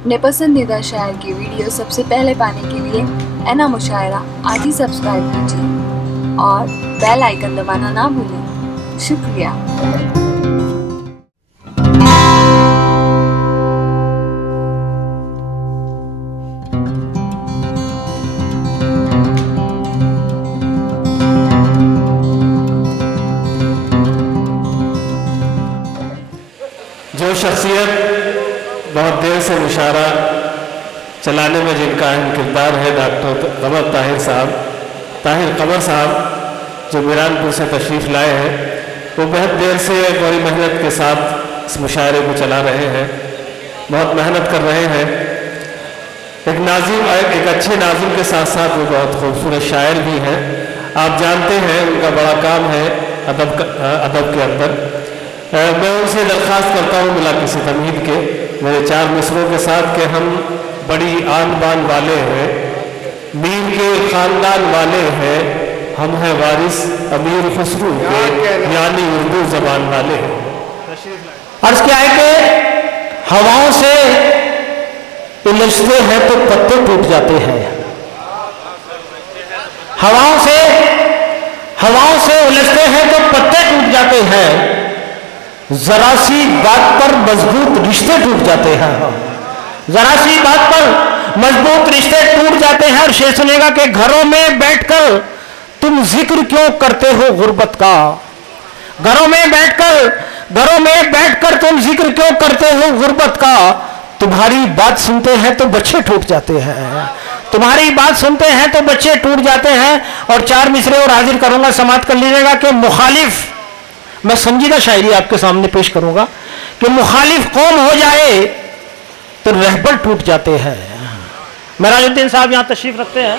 अपने पसंदीदा शायर की वीडियो सबसे पहले पाने के लिए एना मुशायरा आज ही सब्सक्राइब कीजिए और बेल आइकन दबाना ना भूलें। शुक्रिया। जो शख्सियत बहुत देर से मुशायरा चलाने में जिनका अहम किरदार है, डॉक्टर कमर ताहिर कमर साहब जो मीरानपुर से तशरीफ़ लाए हैं, वो बहुत देर से बड़ी मेहनत के साथ इस मुशायरे को चला रहे हैं, बहुत मेहनत कर रहे हैं। एक अच्छे नाज़िम के साथ साथ वो बहुत खूबसूरत शायर भी हैं। आप जानते हैं उनका बड़ा काम है अदब के अंदर। मैं उनसे दरख्वास्त करता हूँ बिला किसी तमहीद के मेरे 4 मिसरों के साथ कि हम बड़ी आन बान वाले हैं, मीर के ख़ानदान वाले हैं, हम हैं वारिस अमीर खुसरू के, यानी उर्दू ज़बान वाले हैं। अर्ज़ क्या है कि हवाओं से उलझते हैं तो पत्ते टूट जाते हैं। हवाओं से उलझते हैं तो पत्ते टूट जाते हैं। जरा सी बात पर मजबूत रिश्ते टूट जाते हैं। जरा सी बात पर मजबूत रिश्ते टूट जाते हैं। और शेर सुनेगा कि घरों में बैठकर तुम जिक्र क्यों करते हो गुर्बत का। घरों में बैठकर तुम जिक्र क्यों करते हो गुर्बत का। तुम्हारी बात सुनते हैं तो बच्चे टूट जाते हैं। तुम्हारी बात सुनते हैं तो बच्चे टूट जाते हैं। और 4 मिसरे और हाजिर करूंगा, समाप्त कर लीजिएगा कि मुखालिफ, मैं संजीदा शायरी आपके सामने पेश करूंगा कि मुखालिफ कौम हो जाए तो रहबर टूट जाते हैं। मेराजुद्दीन साहब यहां तशरीफ रखते हैं,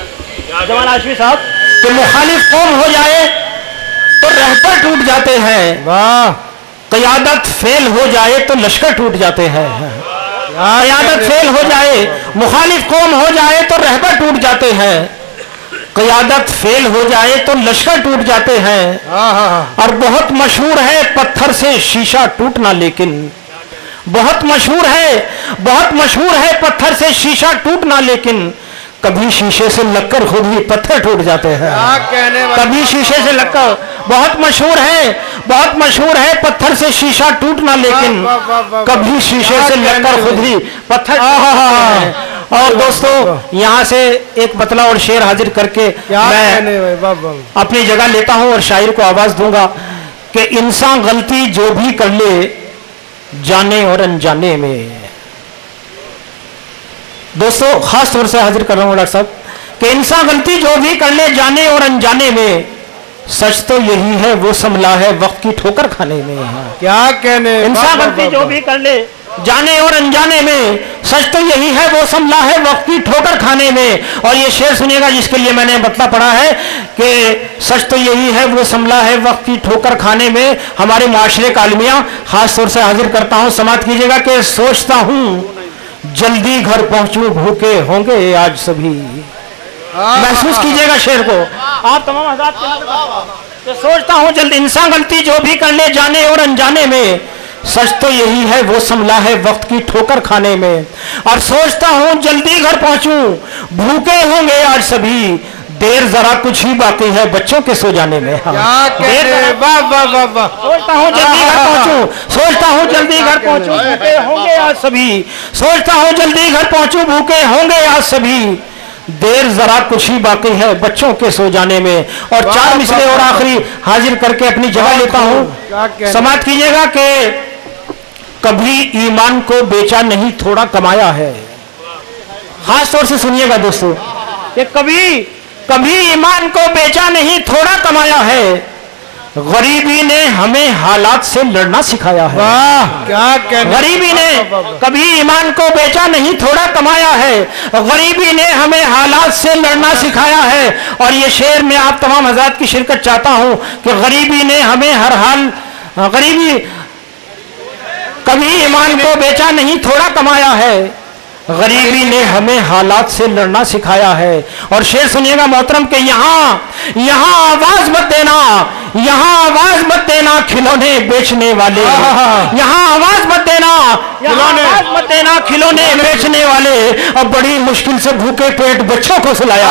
जमाल हाशमी साहब, कि मुखालिफ कौम हो जाए तो रहबर टूट जाते हैं। वाह। क़यादत फेल हो जाए तो लश्कर टूट जाते हैं। क़यादत फेल हो जाए, मुखालिफ कौम हो जाए तो रहबर टूट जाते हैं। क़यादत फेल हो जाए तो लश्कर टूट जाते हैं। और बहुत मशहूर है पत्थर से शीशा टूटना, लेकिन बहुत मशहूर है पत्थर से शीशा टूटना, लेकिन कभी शीशे से लगकर खुद ही पत्थर टूट जाते हैं। कभी शीशे से लगकर, बहुत मशहूर है पत्थर से शीशा टूटना, लेकिन कभी शीशे से लगकर खुद ही पत्थर। और दोस्तों यहाँ से एक मतला और शेर हाजिर करके मैं अपनी जगह लेता हूँ और शायर को आवाज दूंगा कि इंसान गलती जो भी कर ले जाने और अनजाने में। दोस्तों खास तौर से हाजिर कर रहा हूँ डॉक्टर साहब कि इंसान गलती जो भी कर ले जाने और अनजाने में, सच तो यही है वो संभला है वक्त की ठोकर खाने में। क्या कहने, इंसान गलती जो भी कर ले जाने और अनजाने में, सच तो यही है वो संभला है वक्त की ठोकर खाने में। और ये शेर सुनिएगा जिसके लिए मैंने बतला पढ़ा है कि सच तो यही है वो संभला है वक्त की ठोकर खाने में। हमारे माशरे का अलमिया खास तौर से हाजिर करता हूँ, समाप्त कीजिएगा कि सोचता हूँ जल्दी घर पहुंचूं, भूखे होंगे आज सभी। महसूस कीजिएगा शेर को आप तमाम हज़रात के। सोचता हूँ जल्दी, इंसान गलती जो भी कर ले जाने और अनजाने में, सच तो यही है वो संभला है वक्त की ठोकर खाने में। और सोचता हूँ जल्दी घर पहुंचूं, भूखे होंगे आज सभी, देर जरा कुछ ही बाकी है बच्चों के सो जाने में। सोचता हूँ जल्दी घर पहुंचूं, सोचता हूँ जल्दी घर पहुंचूं, भूखे होंगे आज सभी। सोचता हूँ जल्दी घर पहुंचूं, भूखे होंगे आज सभी, देर जरा कुछ ही बाकी है बच्चों के सो जाने में। और 4 मिसरे और आखिरी हाजिर करके अपनी जगह लेता हूँ, समाप्त कीजिएगा कि कभी ईमान को बेचा नहीं थोड़ा कमाया है। खास तौर से सुनिएगा दोस्तों कि कभी ईमान को बेचा नहीं थोड़ा कमाया है। गरीबी ने हमें हालात से लड़ना सिखाया है। वाह क्या कहना। गरीबी ने कभी ईमान को बेचा नहीं थोड़ा कमाया है। गरीबी ने हमें हालात से लड़ना सिखाया है। और ये शेर में आप तमाम हज़रात की शिरकत चाहता हूँ कि गरीबी ने हमें हर हाल, गरीबी कभी ईमान को बेचा नहीं थोड़ा कमाया है। गरीबी ने हमें हालात से लड़ना सिखाया है। और शेर सुनिएगा मोहतरम के यहाँ आवाज मत देना, यहाँ आवाज मत देना खिलौने बेचने वाले, यहाँ आवाज मत देना, आवाज मत देना खिलौने बेचने वाले, अब बड़ी मुश्किल से भूखे पेट बच्चों को सुलाया।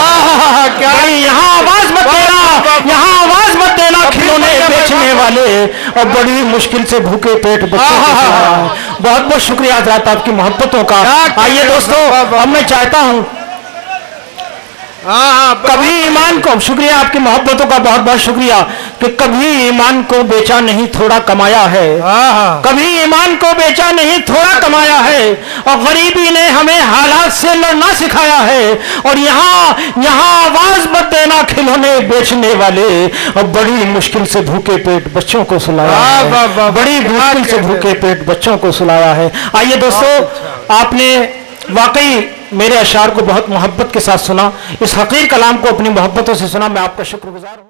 यहाँ आवाज मत देना, यहाँ आवाज मत देना खिलौने बेचने वाले, अब बड़ी मुश्किल से भूखे पेट बच्चों को सुलाया। बहुत बहुत शुक्रिया हज़रात आपकी मोहब्बतों का। आइए दोस्तों, अब मैं चाहता हूं कभी ईमान को, शुक्रिया आपकी मोहब्बतों का, बहुत बहुत शुक्रिया, कि कभी ईमान को बेचा नहीं थोड़ा कमाया है, कभी ईमान को बेचा नहीं थोड़ा कमाया है, और गरीबी ने हमें हालात से लड़ना सिखाया है। और यहाँ आवाज मत देना खिलौने बेचने वाले, और बड़ी मुश्किल से भूखे पेट बच्चों को सुलाया है, बड़ी मुश्किल से भूखे पेट बच्चों को सुलाया है। आइए दोस्तों, आपने वाकई मेरे अशार को बहुत मोहब्बत के साथ सुना, इस हकीर कलाम को अपनी मोहब्बतों से सुना, मैं आपका शुक्रगुजार हूँ।